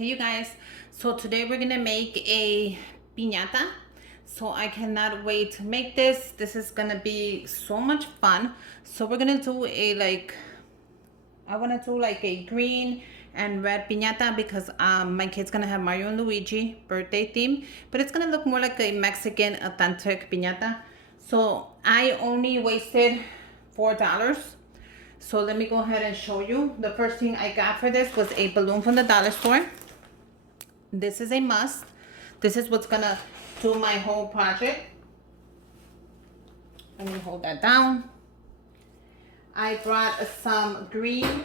Hey you guys, so today we're gonna make a piñata. So I cannot wait to make this. This is gonna be so much fun. So we're gonna do I wanna do like a green and red piñata because my kid's gonna have Mario and Luigi birthday theme, but it's gonna look more like a Mexican authentic piñata. So I only wasted $4. So let me go ahead and show you. The first thing I got for this was a balloon from the dollar store. This is a must. This is what's gonna do my whole project. Let me hold that down. I brought some green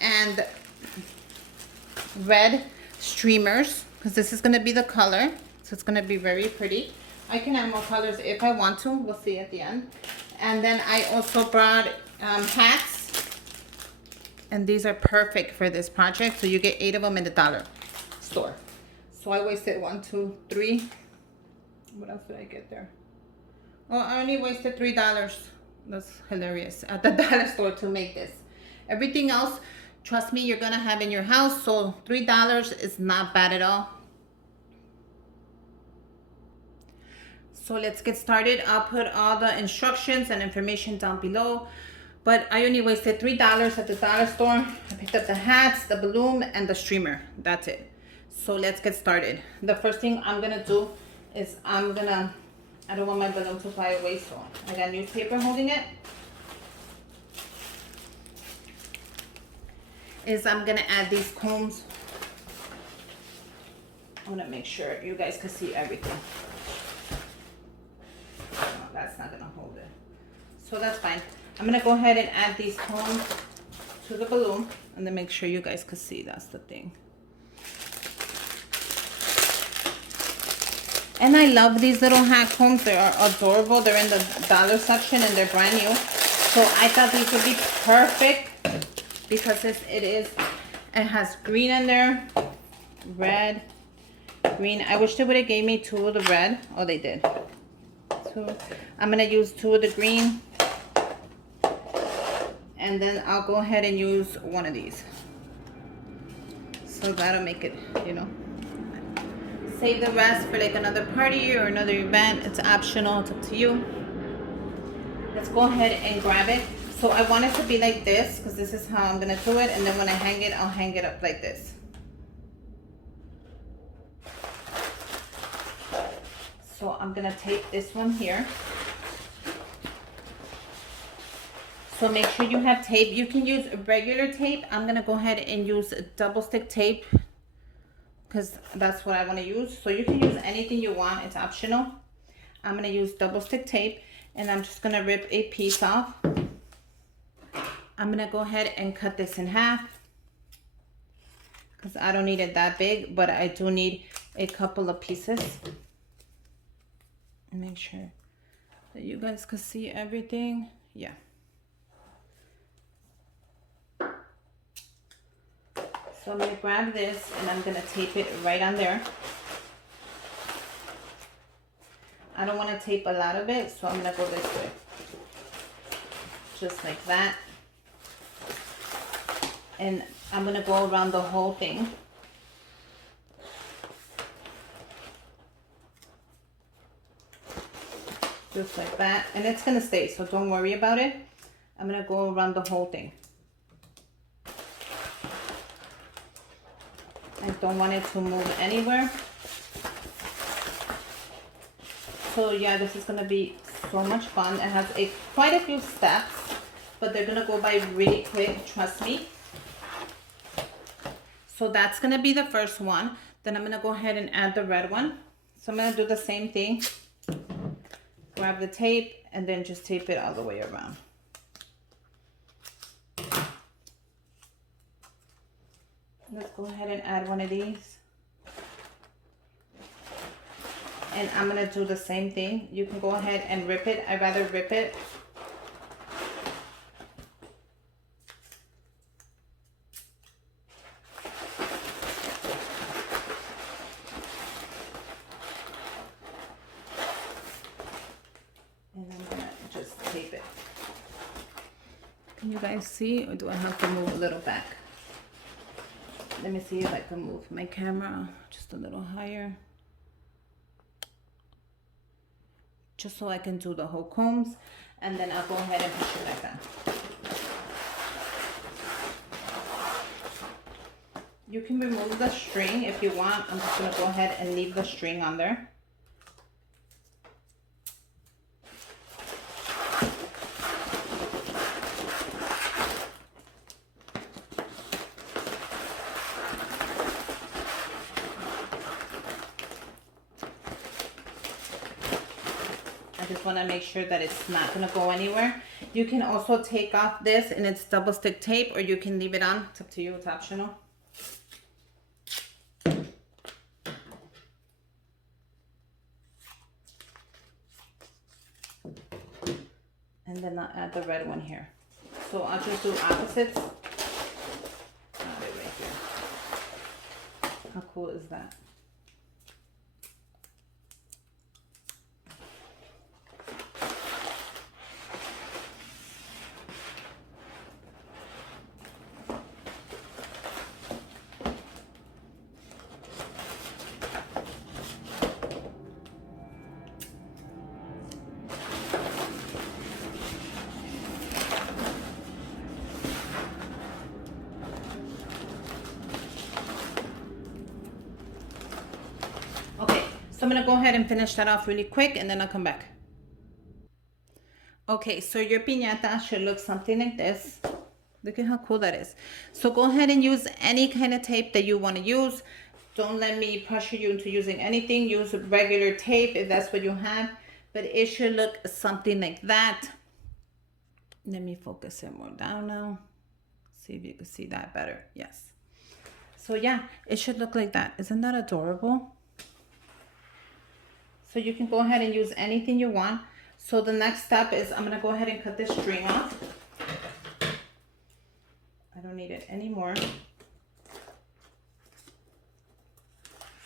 and red streamers because this is gonna be the color. So it's gonna be very pretty. I can add more colors if I want to. We'll see at the end. And then I also brought hats. And these are perfect for this project. So you get 8 of them in the dollar store. So I wasted 1, 2, 3. What else did I get there? Oh, I only wasted $3. That's hilarious at the dollar store to make this. Everything else, trust me, you're gonna have in your house. So $3 is not bad at all. So let's get started. I'll put all the instructions and information down below. But I only wasted $3 at the dollar store. I picked up the hats, the balloon, and the streamer. That's it. So let's get started. The first thing I'm gonna do is I don't want my balloon to fly away, so I got newspaper holding it. I'm gonna add these combs. I wanna make sure you guys can see everything. No, that's not gonna hold it. So that's fine. I'm gonna go ahead and add these combs to the balloon and then make sure you guys can see. That's the thing. And I love these little hat combs. They are adorable. They're in the dollar section and they're brand new. So I thought these would be perfect because it has green in there, red, green. I wish they would have gave me 2 of the red. Oh, they did. So I'm gonna use 2 of the green. And then I'll go ahead and use 1 of these. So that'll make it, Save the rest for like another party or another event. It's optional, it's up to you. Let's go ahead and grab it. So I want it to be like this because this is how I'm gonna do it. And then when I hang it, I'll hang it up like this. So I'm gonna tape this one here. So make sure you have tape. You can use regular tape. I'm gonna go ahead and use double stick tape because that's what I want to use. So you can use anything you want, it's optional. I'm gonna use double stick tape and I'm just gonna rip a piece off. I'm gonna go ahead and cut this in half because I don't need it that big, but I do need a couple of pieces. And make sure that you guys can see everything. Yeah. So I'm gonna grab this and I'm gonna tape it right on there. I don't wanna tape a lot of it, so I'm gonna go this way. Just like that. And I'm gonna go around the whole thing. Just like that. And it's gonna stay, so don't worry about it. I'm gonna go around the whole thing. I don't want it to move anywhere. So yeah, this is gonna be so much fun. It has quite a few steps, but they're gonna go by really quick, trust me. So that's gonna be the first one. Then I'm gonna go ahead and add the red one. So I'm gonna do the same thing. Grab the tape and then just tape it all the way around. Let's go ahead and add one of these. And I'm gonna do the same thing. You can go ahead and rip it. I'd rather rip it. And I'm gonna just tape it. Can you guys see, or do I have to move a little back? Let me see if I can move my camera just a little higher. Just so I can do the whole combs, and then I'll go ahead and push it like that. You can remove the string if you want. I'm just gonna go ahead and leave the string on there. Just want to make sure that it's not going to go anywhere. You can also take off this and it's double stick tape, or you can leave it on. It's up to you. It's optional. And then I'll add the red one here. So I'll just do opposites. Add it right here. How cool is that? So I'm gonna go ahead and finish that off really quick, and then I'll come back. Okay, so your piñata should look something like this. Look at how cool that is. So go ahead and use any kind of tape that you want to use. Don't let me pressure you into using anything. Use regular tape if that's what you have, but it should look something like that. Let me focus it more down now. See if you can see that better. Yes. So yeah, it should look like that. Isn't that adorable? So you can go ahead and use anything you want. So the next step is I'm going to go ahead and cut this string off. I don't need it anymore.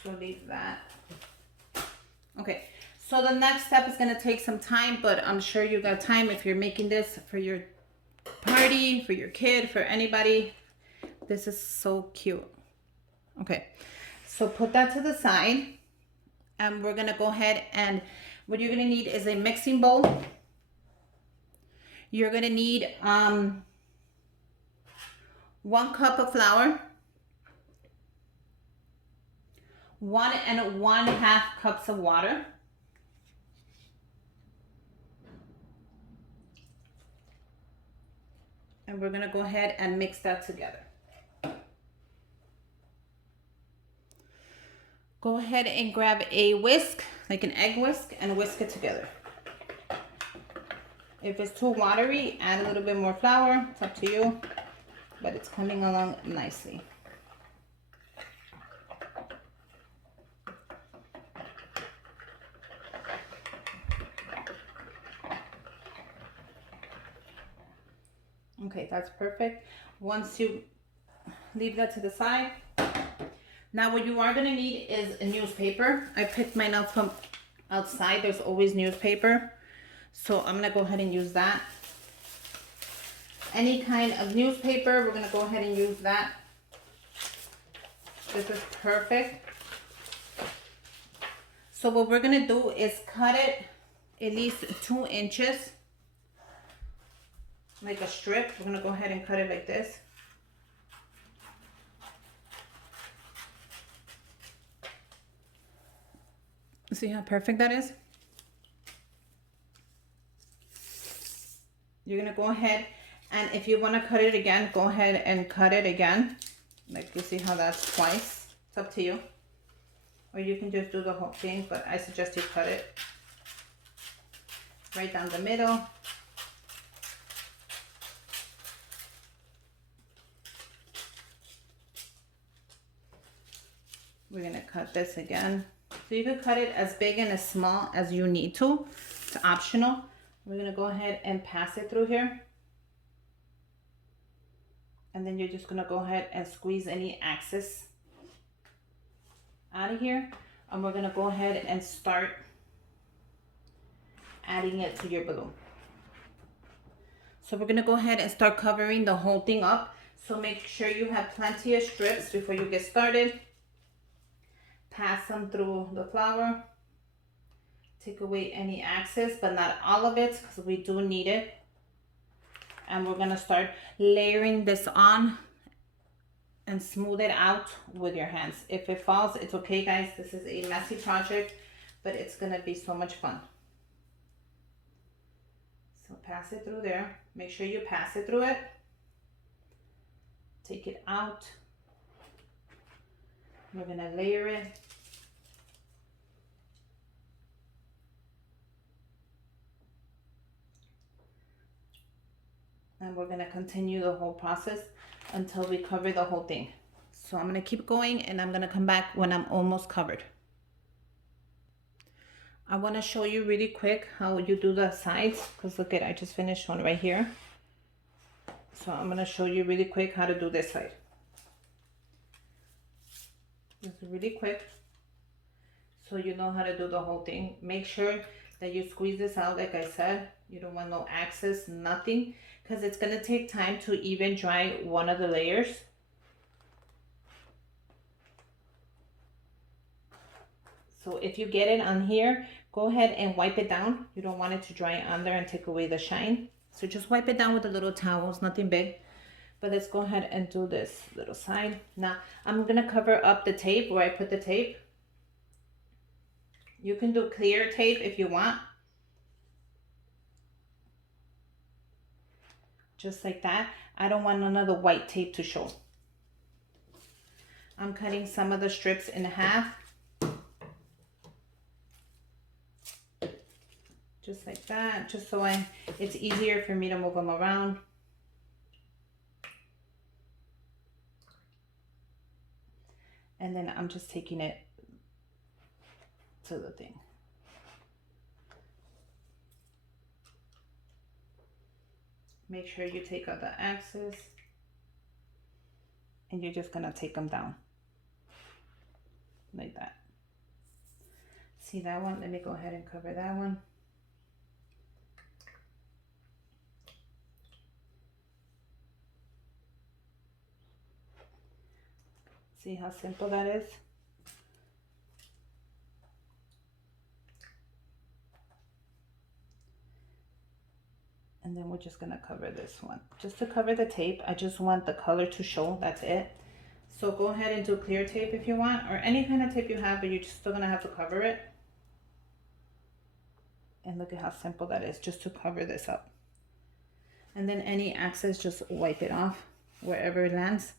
So leave that. Okay, so the next step is going to take some time, but I'm sure you got time if you're making this for your party, for your kid, for anybody. This is so cute. Okay, so put that to the side. And we're going to go ahead, and what you're going to need is a mixing bowl. You're going to need 1 cup of flour, 1 1/2 cups of water, and we're going to go ahead and mix that together. Go ahead and grab a whisk, like an egg whisk, and whisk it together. If it's too watery, add a little bit more flour. It's up to you, but it's coming along nicely. Okay, that's perfect. Once you leave that to the side, now what you are going to need is a newspaper. I picked mine up from outside. There's always newspaper. So I'm going to go ahead and use that. Any kind of newspaper, we're going to go ahead and use that. This is perfect. So what we're going to do is cut it at least 2 inches. Like a strip. We're going to go ahead and cut it like this. See how perfect that is? You're going to go ahead, and if you want to cut it again, go ahead and cut it again. Like you see how that's twice. It's up to you. Or you can just do the whole thing, but I suggest you cut it right down the middle. We're going to cut this again. So you can cut it as big and as small as you need to. It's optional. We're going to go ahead and pass it through here. And then you're just going to go ahead and squeeze any excess out of here. And we're going to go ahead and start adding it to your balloon. So we're going to go ahead and start covering the whole thing up. So make sure you have plenty of strips before you get started. Pass them through the flour. Take away any excess, but not all of it, because we do need it. And we're gonna start layering this on and smooth it out with your hands. If it falls, it's okay, guys. This is a messy project, but it's gonna be so much fun. So pass it through there. Make sure you pass it through it. Take it out. We're gonna layer it. And we're gonna continue the whole process until we cover the whole thing. So I'm gonna keep going and I'm gonna come back when I'm almost covered. I wanna show you really quick how you do the sides, because look at, I just finished one right here. So I'm gonna show you really quick how to do this side. Just really quick, so you know how to do the whole thing. Make sure that you squeeze this out, like I said. You don't want no excess, nothing, because it's gonna take time to even dry one of the layers. So if you get it on here, go ahead and wipe it down. You don't want it to dry on there and take away the shine. So just wipe it down with a little towel, it's nothing big. But let's go ahead and do this little side. Now I'm gonna cover up the tape where I put the tape. You can do clear tape if you want. Just like that. I don't want none of the white tape to show. I'm cutting some of the strips in half. Just like that, just so it's easier for me to move them around. And then I'm just taking it to the thing. Make sure you take out the excess, and you're just gonna take them down like that. See that one? Let me go ahead and cover that one. See how simple that is? And then we're just gonna cover this one. Just to cover the tape, I just want the color to show, that's it. So go ahead and do clear tape if you want, or any kind of tape you have, but you're just still gonna have to cover it. And look at how simple that is, just to cover this up. And then any excess, just wipe it off wherever it lands.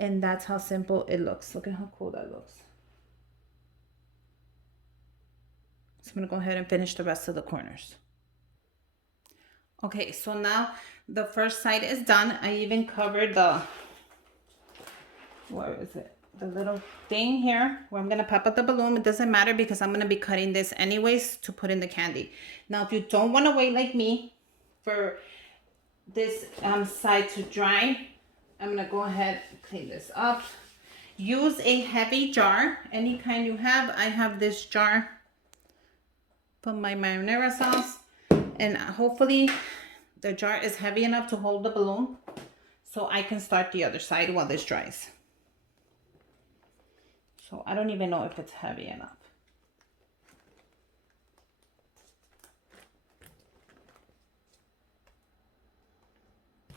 And that's how simple it looks. Look at how cool that looks. So I'm gonna go ahead and finish the rest of the corners. Okay, so now the first side is done. I even covered the, where is it? The little thing here where I'm gonna pop up the balloon. It doesn't matter because I'm gonna be cutting this anyways to put in the candy. Now, if you don't wanna wait like me for this side to dry, I'm gonna go ahead and clean this up. Use a heavy jar, any kind you have. I have this jar for my marinara sauce, and hopefully the jar is heavy enough to hold the balloon so I can start the other side while this dries. So I don't even know if it's heavy enough.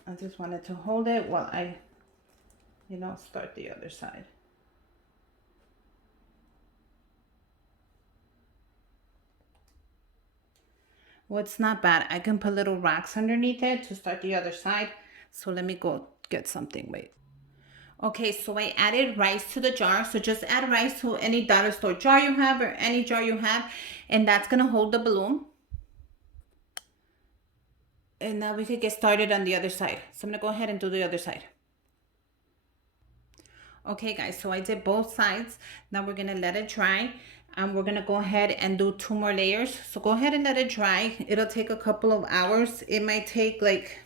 I just wanted to hold it while I, start the other side. Well, it's not bad. I can put little rocks underneath it to start the other side. So let me go get something, wait. Okay, so I added rice to the jar. So just add rice to any dollar store jar you have or any jar you have, and that's gonna hold the balloon. And now we could get started on the other side. So I'm gonna go ahead and do the other side. Okay guys, so I did both sides. Now we're gonna let it dry, and we're gonna go ahead and do 2 more layers. So go ahead and let it dry. It'll take a couple of hours. It might take like,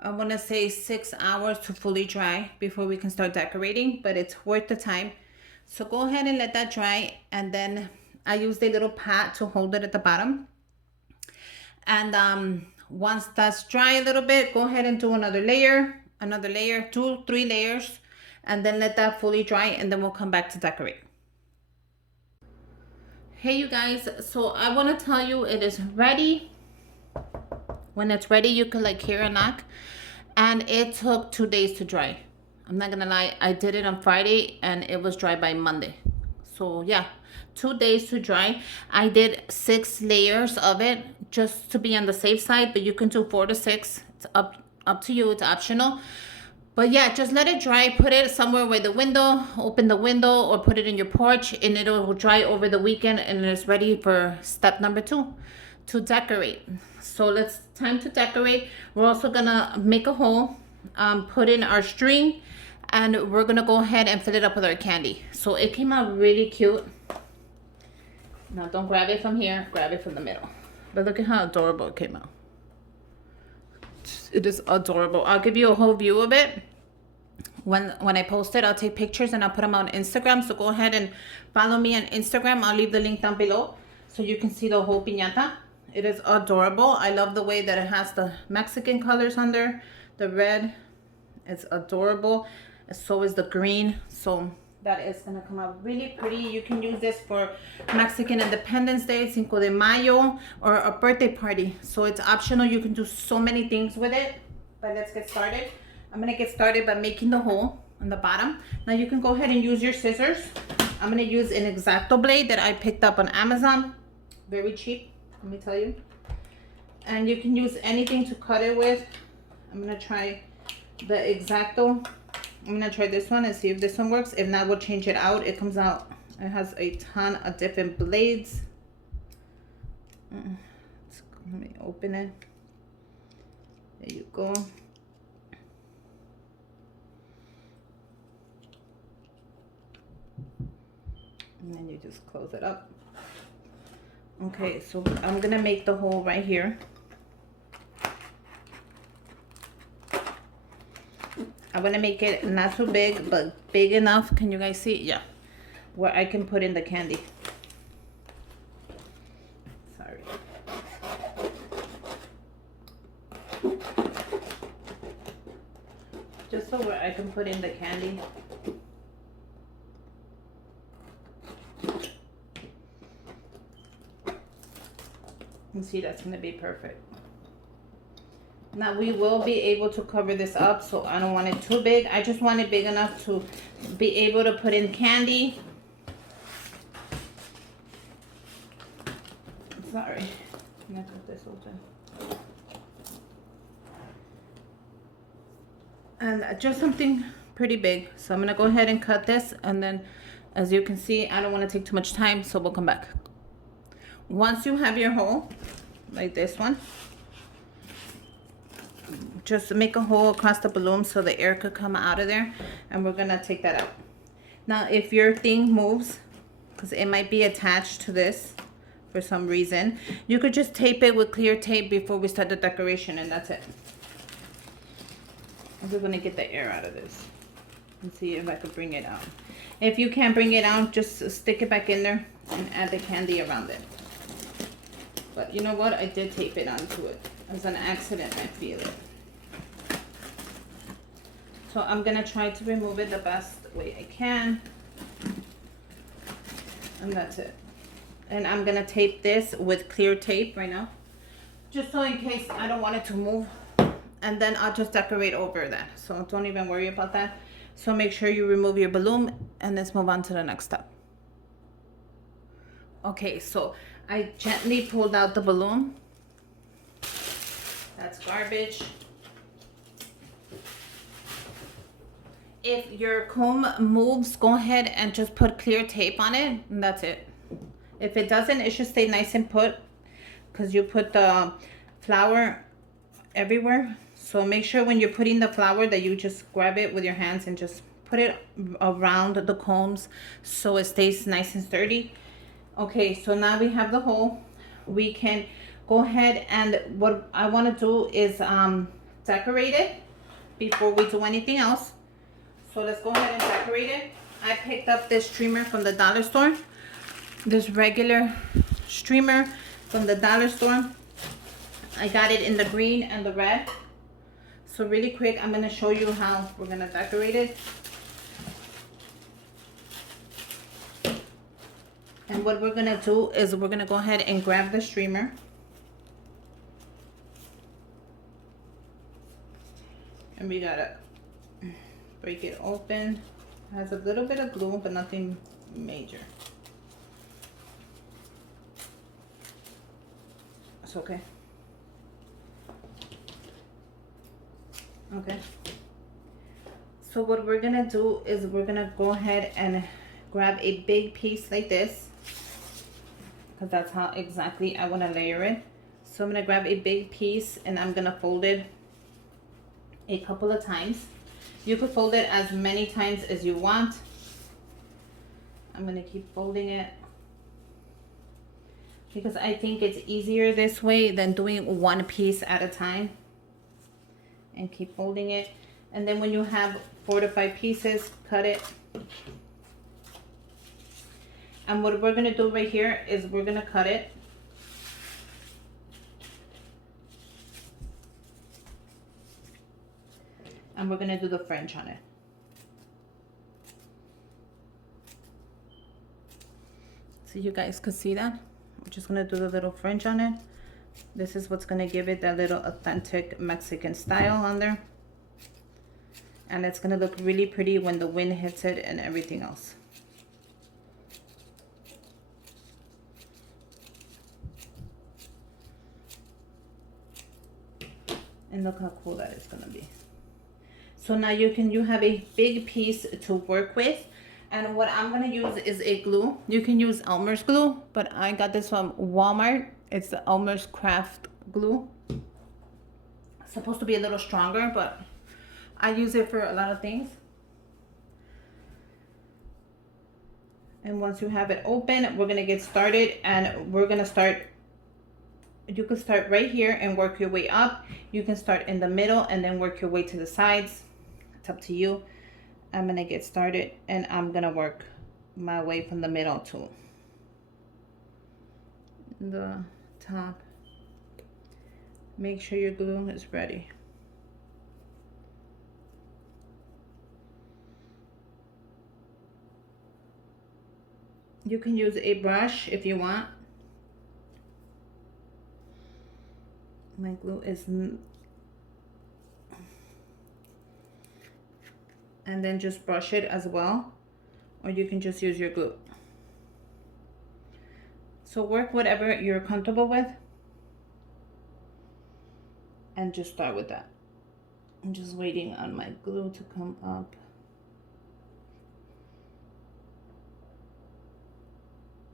I wanna say 6 hours to fully dry before we can start decorating, but it's worth the time. So go ahead and let that dry, and then I used a little pad to hold it at the bottom. And once that's dry a little bit, go ahead and do another layer. another layer, 2-3 layers, and then let that fully dry, and then we'll come back to decorate. Hey you guys, so I want to tell you it is ready. When it's ready, you can like hear a knock, and it took 2 days to dry. I'm not gonna lie, I did it on Friday and it was dry by Monday. So yeah, 2 days to dry. I did 6 layers of it just to be on the safe side, but you can do 4 to 6. It's up to you, it's optional. But yeah, just let it dry. Put it somewhere by the window, open the window, or put it in your porch, and it'll dry over the weekend, and it's ready for step number 2, to decorate. So it's time to decorate. We're also gonna make a hole, put in our string, and we're gonna go ahead and fill it up with our candy. So it came out really cute. Now don't grab it from here, grab it from the middle. But look at how adorable it came out. It is adorable. I'll give you a whole view of it. When I post it, I'll take pictures and I'll put them on Instagram. So go ahead and follow me on Instagram. I'll leave the link down below so you can see the whole piñata. It is adorable. I love the way that it has the Mexican colors under, the red. It's adorable. So is the green. So that is gonna come out really pretty. You can use this for Mexican Independence Day, Cinco de Mayo, or a birthday party. So it's optional. You can do so many things with it. But let's get started. I'm gonna get started by making the hole on the bottom. Now you can go ahead and use your scissors. I'm gonna use an x-acto blade that I picked up on Amazon. Very cheap, let me tell you. And you can use anything to cut it with. I'm gonna try the x-acto. I'm gonna try this one and see if this one works. If not, we'll change it out. It comes out, it has a ton of different blades. Let me open it. There you go. And then you just close it up. Okay, so I'm gonna make the hole right here. I want to make it not too big, but big enough. Can you guys see? Yeah. Where I can put in the candy. Sorry. Just so where I can put in the candy. And see, that's going to be perfect. Now we will be able to cover this up, so I don't want it too big. I just want it big enough to be able to put in candy. Sorry, I'm gonna cut this open. And just something pretty big. So I'm gonna go ahead and cut this, and then as you can see, I don't want to take too much time, so we'll come back. Once you have your hole, like this one, just make a hole across the balloon so the air could come out of there, and we're gonna take that out. Now if your thing moves, because it might be attached to this for some reason, you could just tape it with clear tape before we start the decoration, and that's it. I'm just gonna get the air out of this and see if I could bring it out. If you can't bring it out, just stick it back in there and add the candy around it. But you know what, I did tape it onto it as an accident. I feel it. So I'm gonna try to remove it the best way I can. And that's it. And I'm gonna tape this with clear tape right now, just so in case I don't want it to move. And then I'll just decorate over that. So don't even worry about that. So make sure you remove your balloon, and let's move on to the next step. Okay, so I gently pulled out the balloon. That's garbage. If your comb moves, go ahead and just put clear tape on it, and that's it. If it doesn't, it should stay nice and put, because you put the flour everywhere. So make sure when you're putting the flour that you just grab it with your hands and just put it around the combs so it stays nice and sturdy. Okay, so now we have the hole. We can go ahead, and what I want to do is decorate it before we do anything else. So let's go ahead and decorate it. I picked up this streamer from the dollar store. This regular streamer from the dollar store. I got it in the green and the red. So really quick, I'm gonna show you how we're gonna decorate it. And what we're gonna do is we're gonna go ahead and grab the streamer. And we gotta break it open. It has a little bit of glue, but nothing major. It's okay. Okay. So what we're gonna do is we're gonna go ahead and grab a big piece like this, because that's how exactly I want to layer it. So I'm gonna grab a big piece and I'm gonna fold it a couple of times. You could fold it as many times as you want. I'm gonna keep folding it because I think it's easier this way than doing one piece at a time. And keep folding it. And then when you have 4 to 5 pieces, cut it. And what we're gonna do right here is we're gonna cut it. And we're gonna do the French on it. So you guys could see that. We're just gonna do the little French on it. This is what's gonna give it that little authentic Mexican style on there. And it's gonna look really pretty when the wind hits it and everything else. And look how cool that is gonna be. So now you have a big piece to work with. And what I'm gonna use is a glue. You can use Elmer's glue, but I got this from Walmart. It's the Elmer's Craft glue. It's supposed to be a little stronger, but I use it for a lot of things. And once you have it open, we're gonna get started, and we're gonna start. You can start right here and work your way up. You can start in the middle and then work your way to the sides. It's up to you. I'm gonna get started and I'm gonna work my way from the middle to the top. Make sure your glue is ready. You can use a brush if you want. My glue is, and then just brush it as well, or you can just use your glue. So work whatever you're comfortable with and just start with that. I'm just waiting on my glue to come up.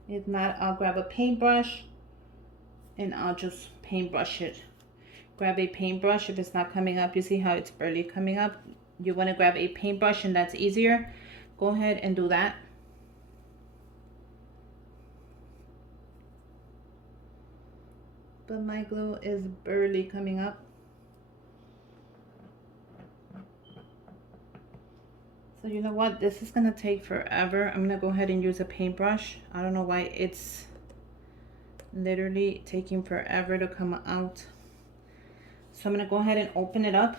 If not, I'll grab a paintbrush and I'll just paintbrush it. Grab a paintbrush if it's not coming up. You see how it's barely coming up? You want to grab a paintbrush and that's easier. Go ahead and do that. But my glue is barely coming up. So you know what? This is going to take forever. I'm going to go ahead and use a paintbrush. I don't know why it's literally taking forever to come out. So I'm going to go ahead and open it up.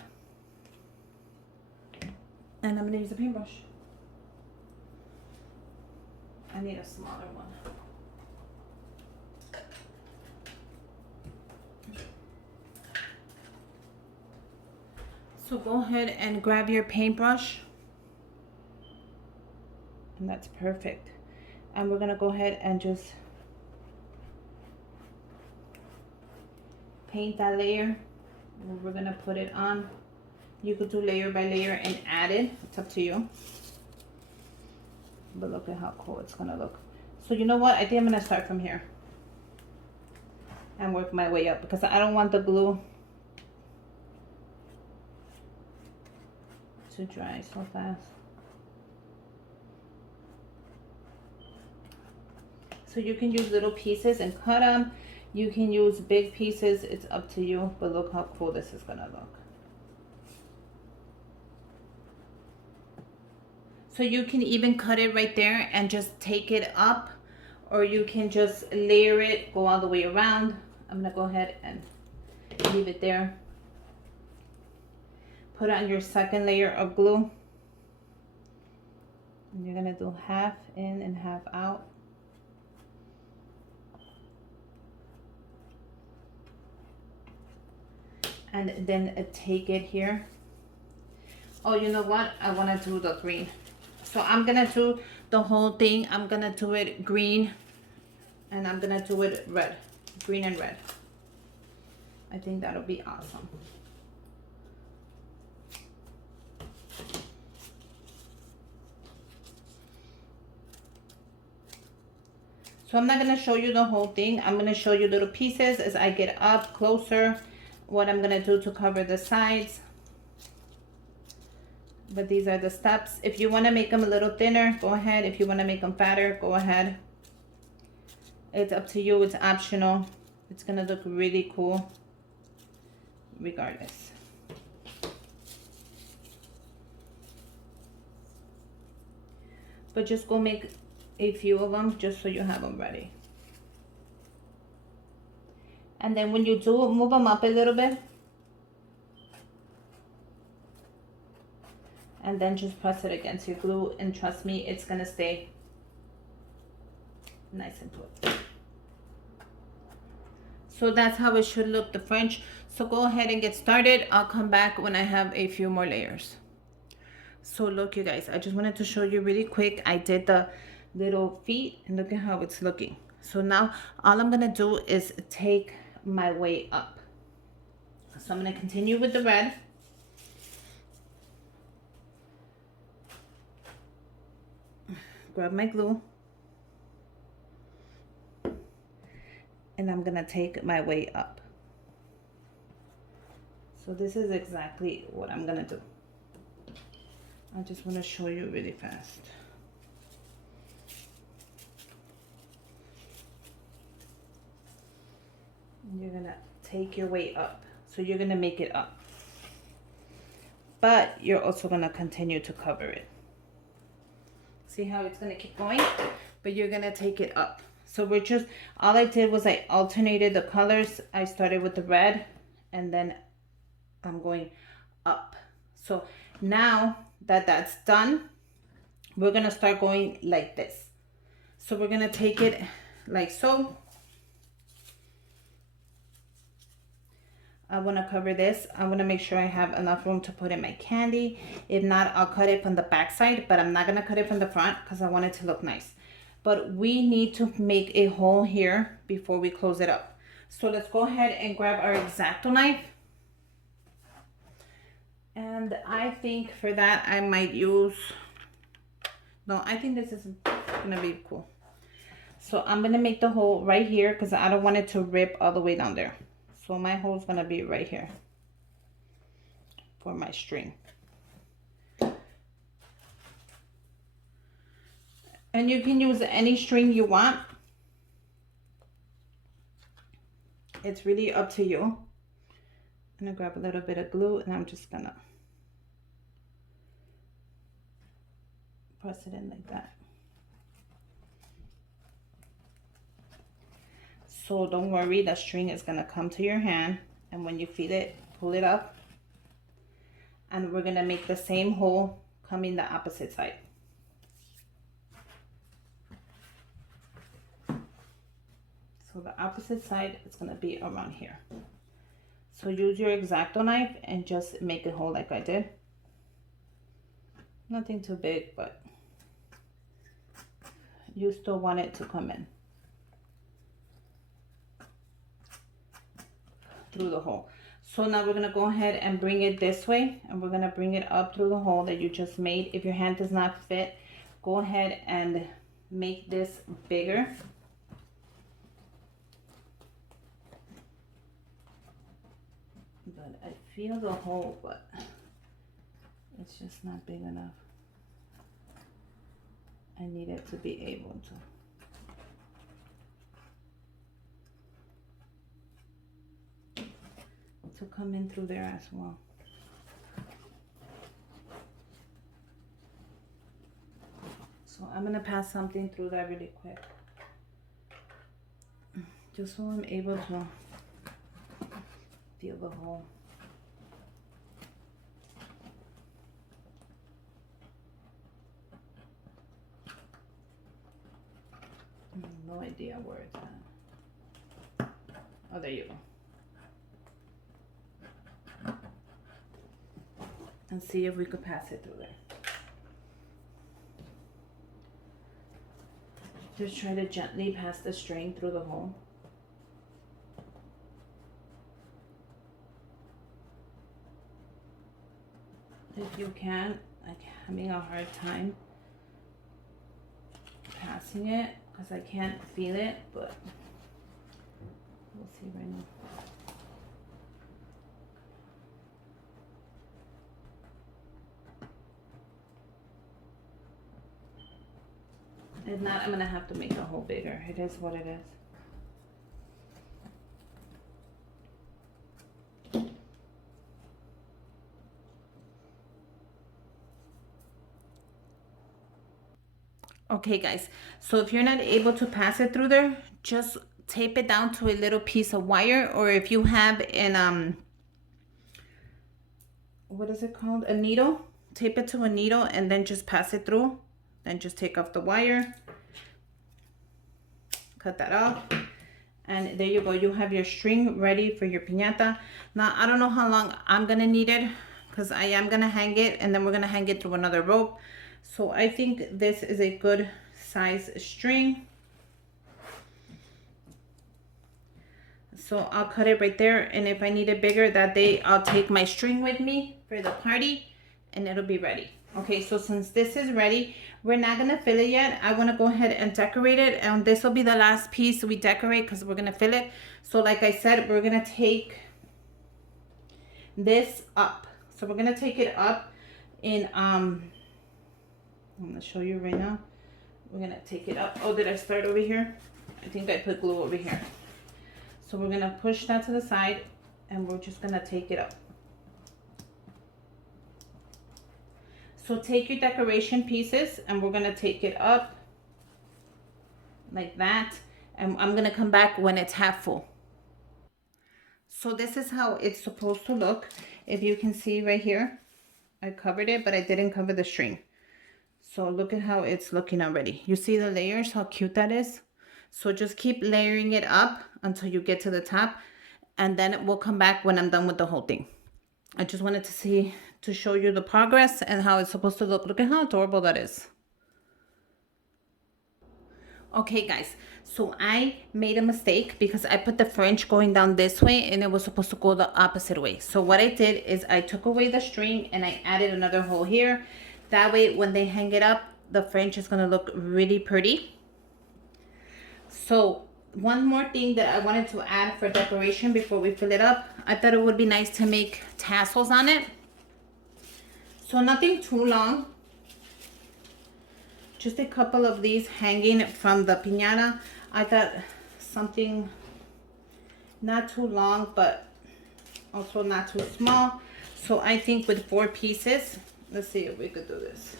And I'm going to use a paintbrush. I need a smaller one. So go ahead and grab your paintbrush. And that's perfect. And we're going to go ahead and just paint that layer. And we're going to put it on. You could do layer by layer and add it. It's up to you. But look at how cool it's going to look. So you know what? I think I'm going to start from here. And work my way up. Because I don't want the glue to dry so fast. So you can use little pieces and cut them. You can use big pieces. It's up to you. But look how cool this is going to look. So you can even cut it right there and just take it up, or you can just layer it, go all the way around. I'm gonna go ahead and leave it there. put on your second layer of glue. And you're gonna do half in and half out. And then take it here. Oh, you know what? I wanna do the green. So I'm gonna do the whole thing. I'm gonna do it green and I'm gonna do it red, green and red. I think that'll be awesome. So I'm not gonna show you the whole thing. I'm gonna show you little pieces as I get up closer, what I'm gonna do to cover the sides. But these are the steps. If you wanna make them a little thinner, go ahead. If you wanna make them fatter, go ahead. It's up to you, it's optional. It's gonna look really cool regardless. But just go make a few of them just so you have them ready. And then when you do, move them up a little bit. And then just press it against your glue, and trust me, it's gonna stay nice and put. So that's how it should look, the French. So go ahead and get started. I'll come back when I have a few more layers. So look, you guys, I just wanted to show you really quick. I did the little feet and look at how it's looking. So now all I'm gonna do is take my way up. So I'm gonna continue with the red. Grab my glue. And I'm gonna take my way up. So this is exactly what I'm gonna do. I just wanna show you really fast. And you're gonna take your way up. So you're gonna make it up. But you're also gonna continue to cover it. See how it's gonna keep going? But you're gonna take it up. So we're just, all I did was I alternated the colors. I started with the red and then I'm going up. So now that that's done, we're gonna start going like this. So we're gonna take it like so. I wanna cover this. I wanna make sure I have enough room to put in my candy. If not, I'll cut it from the back side, but I'm not gonna cut it from the front because I want it to look nice. But we need to make a hole here before we close it up. So let's go ahead and grab our X-acto knife. And I think for that I might use, no, I think this is gonna be cool. So I'm gonna make the hole right here because I don't want it to rip all the way down there. So my hole is gonna be right here for my string. And you can use any string you want. It's really up to you. I'm gonna grab a little bit of glue and I'm just gonna press it in like that. So don't worry, that string is gonna come to your hand, and when you feel it, pull it up. And we're gonna make the same hole coming the opposite side. So the opposite side is gonna be around here. So use your X-acto knife and just make a hole like I did. Nothing too big, but you still want it to come in through the hole. So now we're gonna go ahead and bring it this way, and we're gonna bring it up through the hole that you just made. If your hand does not fit, go ahead and make this bigger. But I feel the hole, but it's just not big enough. I need it to be able to come in through there as well. So I'm gonna pass something through that really quick, just so I'm able to feel the hole. No idea where it's at. Oh, there you go. And see if we could pass it through there. Just try to gently pass the string through the hole. If you can, I'm having a hard time passing it because I can't feel it, but we'll see right now. If not, I'm gonna have to make the hole bigger. It is what it is. Okay guys, so if you're not able to pass it through there, just tape it down to a little piece of wire, or if you have an what is it called, a needle, tape it to a needle and then just pass it through. Then just take off the wire, cut that off, and there you go. You have your string ready for your piñata. Now I don't know how long I'm gonna need it because I am gonna hang it and then we're gonna hang it through another rope. So I think this is a good size string. So I'll cut it right there, and if I need it bigger that day, I'll take my string with me for the party and it'll be ready. Okay, so since this is ready, we're not gonna fill it yet. I wanna go ahead and decorate it, and this will be the last piece we decorate because we're gonna fill it. So like I said, we're gonna take this up. So we're gonna take it up in I'm gonna show you right now. We're gonna take it up. Oh, did I start over here? I think I put glue over here. So we're gonna push that to the side and we're just gonna take it up. So take your decoration pieces and we're gonna take it up like that. And I'm gonna come back when it's half full. So this is how it's supposed to look. If you can see right here, I covered it, but I didn't cover the string. So look at how it's looking already. You see the layers, how cute that is? So just keep layering it up until you get to the top, and then we'll come back when I'm done with the whole thing. I just wanted to show you the progress and how it's supposed to look. Look at how adorable that is. Okay guys, so I made a mistake because I put the French going down this way and it was supposed to go the opposite way. So what I did is I took away the string and I added another hole here. That way when they hang it up, the French is gonna look really pretty. So one more thing that I wanted to add for decoration before we fill it up, I thought it would be nice to make tassels on it. So nothing too long. Just a couple of these hanging from the piñata. I thought something not too long, but also not too small. So I think with 4 pieces, let's see if we could do this.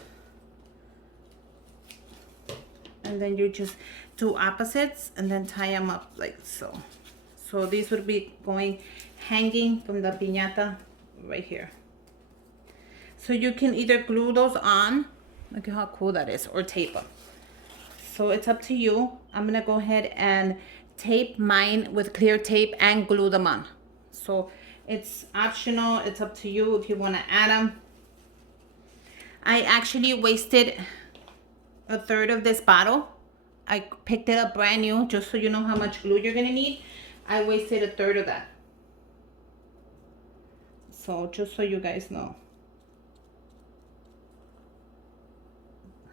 And then you just do opposites and then tie them up like so. So these would be going hanging from the piñata right here. So you can either glue those on, look at how cool that is, or tape them. So it's up to you. I'm gonna go ahead and tape mine with clear tape and glue them on. So it's optional, it's up to you if you wanna add them. I actually wasted a third of this bottle. I picked it up brand new, just so you know how much glue you're gonna need. I wasted a third of that. So just so you guys know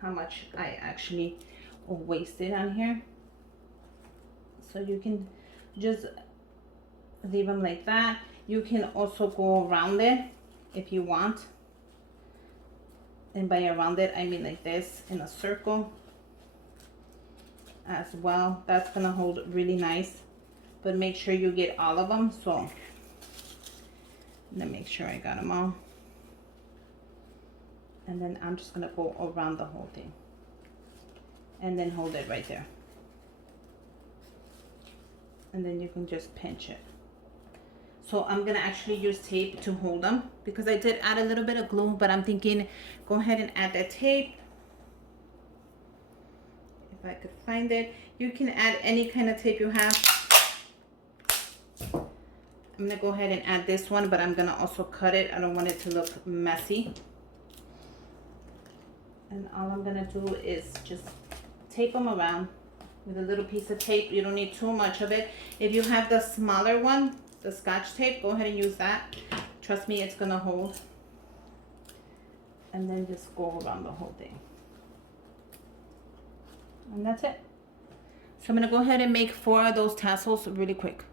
how much I actually wasted on here. So you can just leave them like that. You can also go around it if you want. And by around it, I mean like this in a circle as well. That's gonna hold really nice, but make sure you get all of them. So let me make sure I got them all. And then I'm just gonna go around the whole thing and then hold it right there. And then you can just pinch it. So I'm gonna actually use tape to hold them because I did add a little bit of glue, but I'm thinking go ahead and add that tape. If if I could find it. You can add any kind of tape you have. I'm gonna go ahead and add this one, but I'm gonna also cut it. I don't want it to look messy. And all I'm gonna do is just tape them around with a little piece of tape. You don't need too much of it. If you have the smaller one, the Scotch tape, go ahead and use that. Trust me, it's gonna hold. And then just go around the whole thing. And that's it. So I'm gonna go ahead and make 4 of those tassels really quick.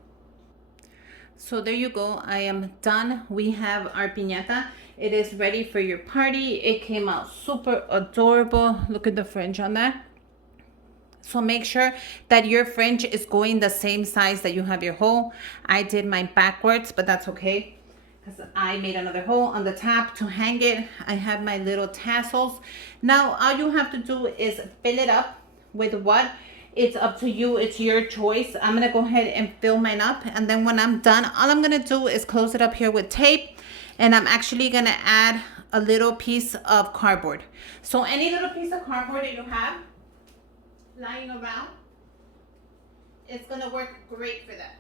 So there you go, I am done. We have our piñata. It is ready for your party. It came out super adorable. Look at the fringe on that. So make sure that your fringe is going the same size that you have your hole. I did mine backwards, but that's okay, because I made another hole on the top to hang it. I have my little tassels. Now all you have to do is fill it up with what? It's up to you. It's your choice. I'm gonna go ahead and fill mine up, and then when I'm done, all I'm gonna do is close it up here with tape, and I'm actually gonna add a little piece of cardboard. So any little piece of cardboard that you have lying around, it's gonna work great for that.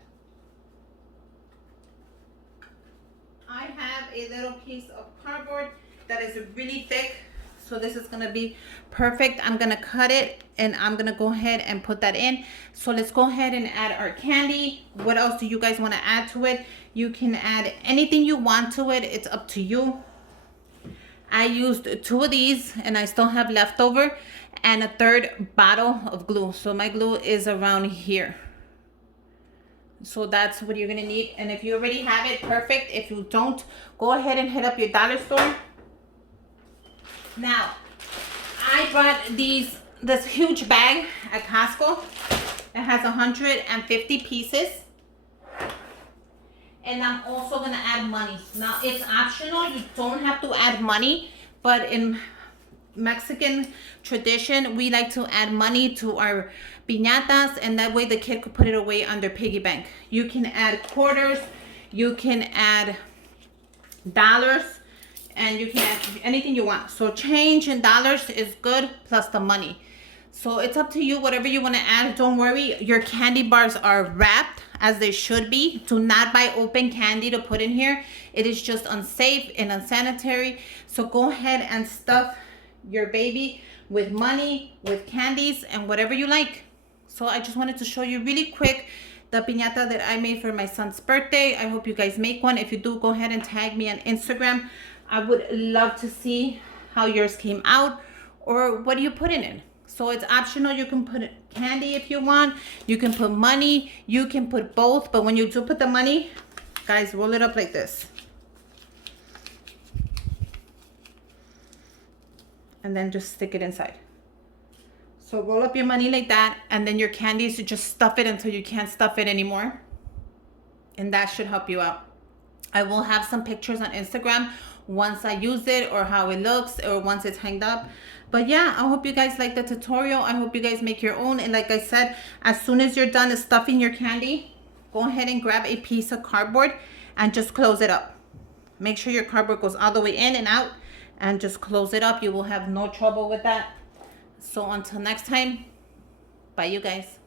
I have a little piece of cardboard that is really thick, so this is gonna be perfect. I'm gonna cut it and I'm gonna go ahead and put that in. So let's go ahead and add our candy. What else do you guys want to add to it? You can add anything you want to it. It's up to you. I used 2 of these and I still have leftover, and a 3rd bottle of glue. So my glue is around here. So that's what you're gonna need. And if you already have it, perfect. If you don't, go ahead and hit up your dollar store. Now, I bought this huge bag at Costco. It has 150 pieces. And I'm also gonna add money. Now, it's optional. You don't have to add money, but in Mexican tradition, we like to add money to our piñatas, and that way the kid could put it away on their piggy bank. You can add quarters, you can add dollars, and you can add anything you want. So change in dollars is good, plus the money. So it's up to you, whatever you want to add. Don't worry, your candy bars are wrapped as they should be. Do not buy open candy to put in here. It is just unsafe and unsanitary. So go ahead and stuff your baby with money, with candies, and whatever you like. So I just wanted to show you really quick the piñata that I made for my son's birthday. I hope you guys make one. If you do, go ahead and tag me on Instagram. I would love to see how yours came out, or what do you put in it. So it's optional. You can put candy if you want. You can put money. You can put both. But when you do put the money, guys, roll it up like this. And then just stick it inside. So roll up your money like that, and then your candies, you just stuff it until you can't stuff it anymore. And that should help you out. I will have some pictures on Instagram once I use it, or how it looks, or once it's hanged up. But yeah, I hope you guys like the tutorial. I hope you guys make your own. And like I said, as soon as you're done stuffing your candy, go ahead and grab a piece of cardboard and just close it up. Make sure your cardboard goes all the way in and out, and just close it up. You will have no trouble with that. So until next time, bye you guys.